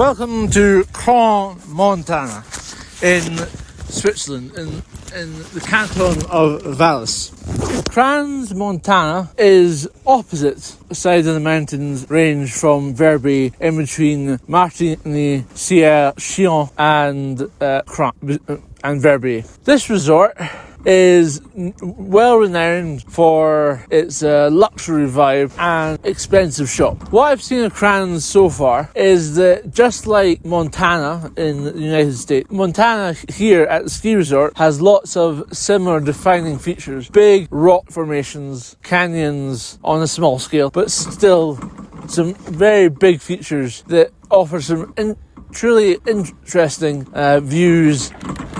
Welcome to Montana in Switzerland, in the canton of Valais. Crans, Montana is opposite side of the mountains range from Verbier, in between Martigny, Sierre, Chillon and Verbier. This resort is well renowned for its luxury vibe and expensive shop. What I've seen of Crans so far is that just like Montana in the United States, Montana here at the ski resort has lots of similar defining features. Big rock formations, canyons on a small scale, but still some very big features that offer some truly interesting views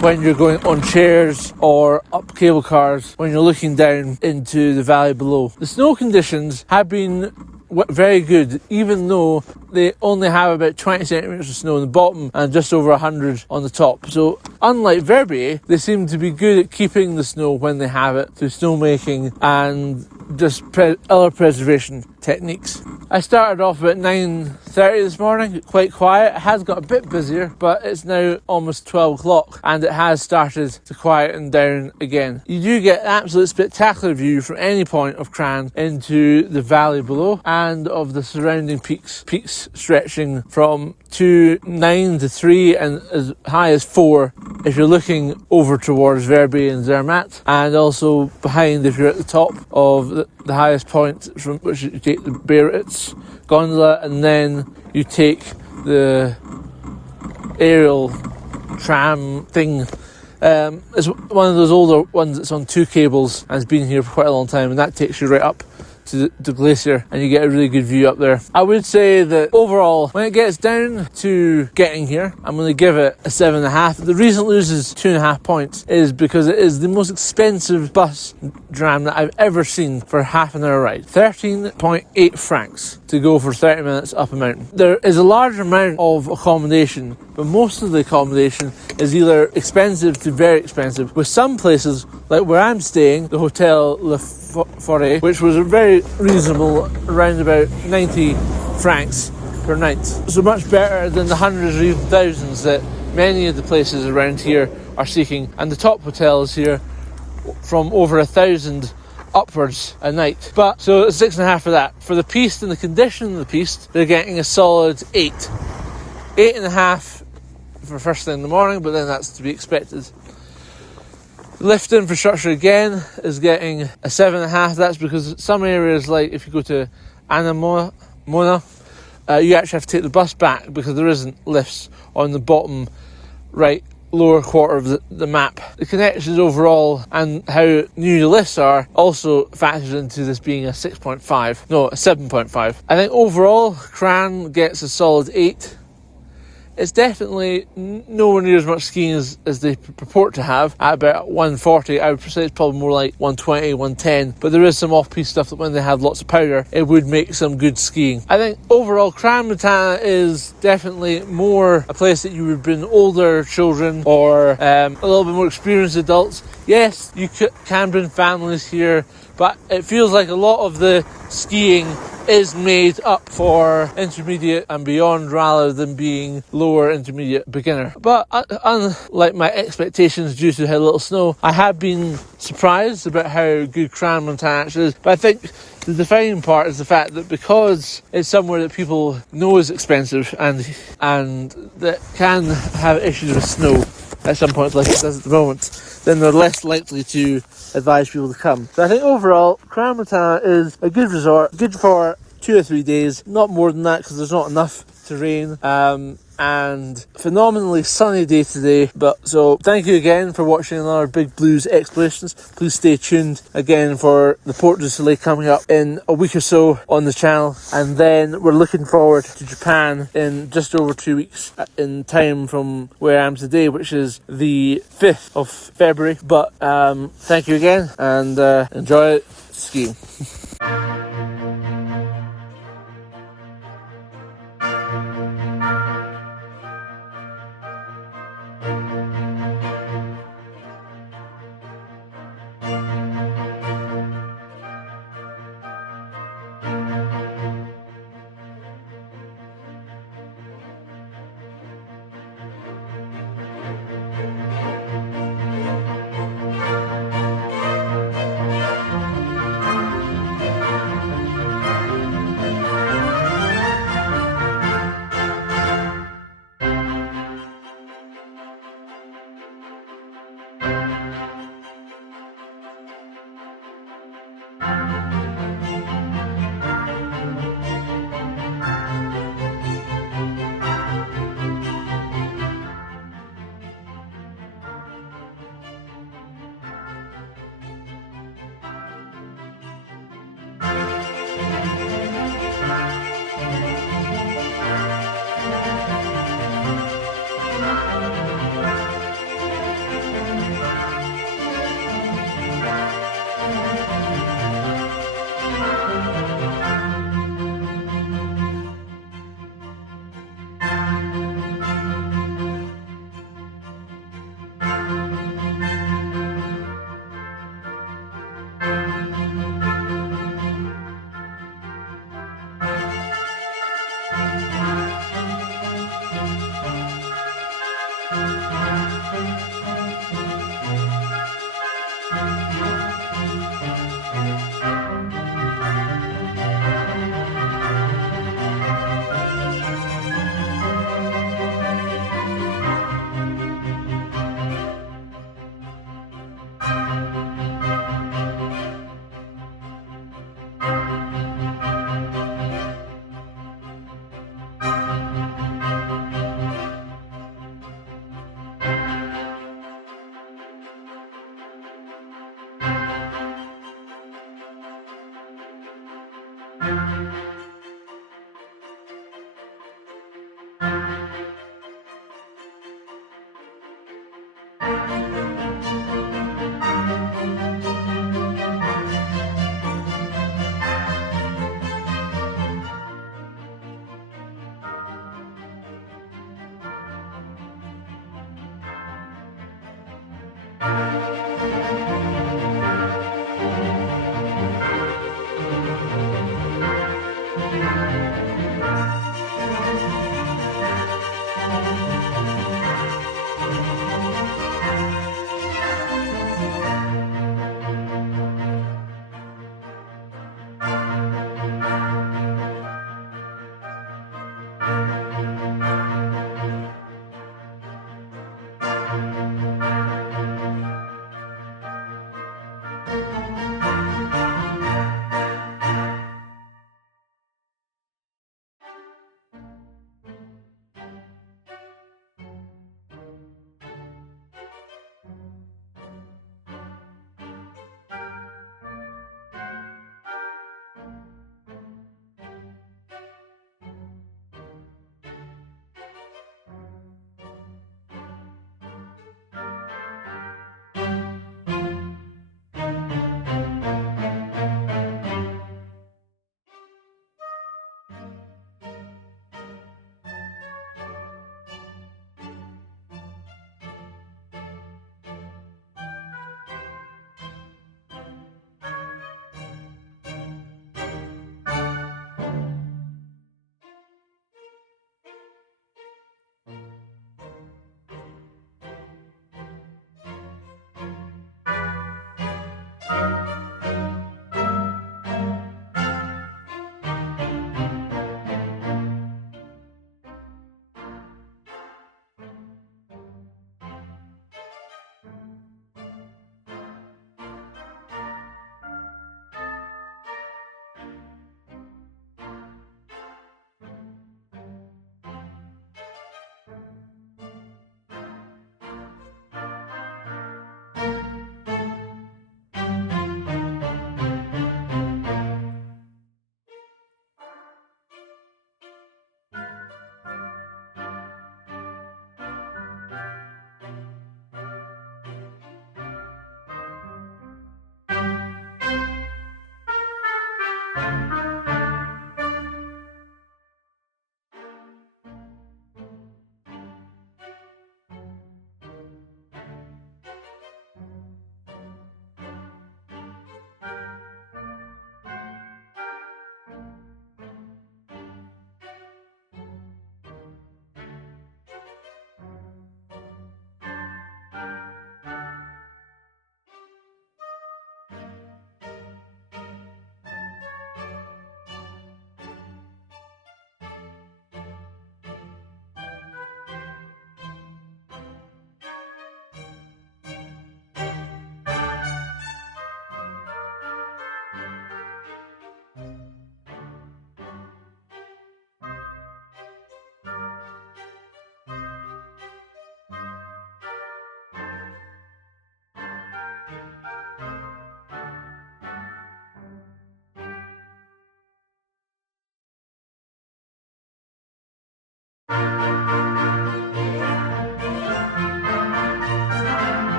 when you're going on chairs or up cable cars when you're looking down into the valley below. The snow conditions have been very good, even though they only have about 20 centimetres of snow on the bottom and just over 100 on the top. So unlike Verbier, they seem to be good at keeping the snow when they have it through snowmaking and just other preservation techniques. I started off about 9:30 this morning, quite quiet. It has got a bit busier, but it's now almost 12 o'clock and it has started to quieten down again. You do get an absolute spectacular view from any point of Cran into the valley below and of the surrounding peaks stretching from 9 to 3 and as high as 4 if you're looking over towards Verbier and Zermatt, and also behind if you're at the top of the highest point from which you take the Perched gondola, and then you take the aerial tram thing. It's one of those older ones that's on 2 cables and has been here for quite a long time, and that takes you right up to the glacier and you get a really good view up there. I would say that overall, when it gets down to getting here, I'm going to give it a 7.5. The reason it loses 2.5 points is because it is the most expensive bus tram that I've ever seen for a half an hour ride. 13.8 francs to go for 30 minutes up a mountain. There is a large amount of accommodation, but most of the accommodation is either expensive to very expensive, with some places, like where I'm staying, the Hotel Le Forêt, which was a very reasonable, around about 90 francs per night. So much better than the hundreds or even thousands that many of the places around here are seeking. And the top hotels here from over 1,000 upwards a night. But so 6.5 for that. For the piste and the condition of the piste, they're getting a solid 8. 8.5 for first thing in the morning, but then that's to be expected. Lift infrastructure again is getting a 7.5. That's because some areas, like if you go to Anamona, you actually have to take the bus back because there isn't lifts on the bottom right lower quarter of the map. The connections overall and how new the lifts are also factors into this being a 7.5. I think overall Cran gets a solid 8. It's definitely nowhere near as much skiing as they purport to have at about 140. I would say it's probably more like 120, 110. But there is some off-piste stuff that when they have lots of powder, it would make some good skiing. I think overall, Crans Montana is definitely more a place that you would bring older children or a little bit more experienced adults. Yes, you can bring families here, but it feels like a lot of the skiing is made up for intermediate and beyond rather than being lower intermediate beginner. But unlike my expectations due to how little snow, I have been surprised about how good Crans Montana actually is. But I think the defining part is the fact that because it's somewhere that people know is expensive and that can have issues with snow at some point like it does at the moment, then they're less likely to advise people to come. So I think overall, Crans Montana is a good resort, good for 2 or 3 days, not more than that because there's not enough terrain, and phenomenally sunny day today. But so thank you again for watching another Big Blues explorations. Please stay tuned again for the Porte du Soleil coming up in a week or so on the channel, and then we're looking forward to Japan in just over 2 weeks in time from where I am today, which is the 5th of February. But thank you again, and enjoy skiing.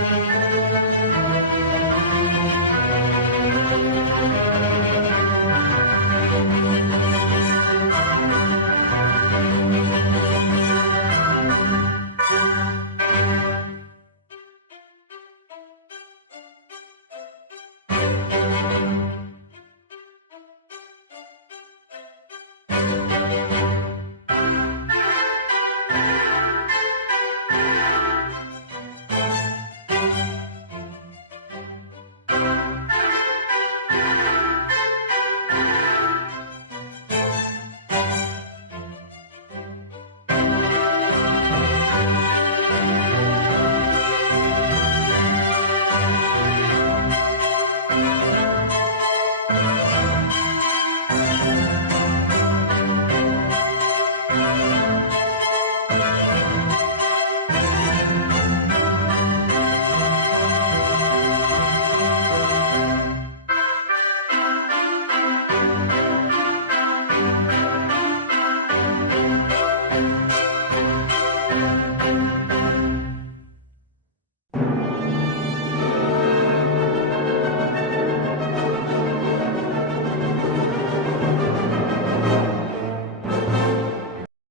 Bye.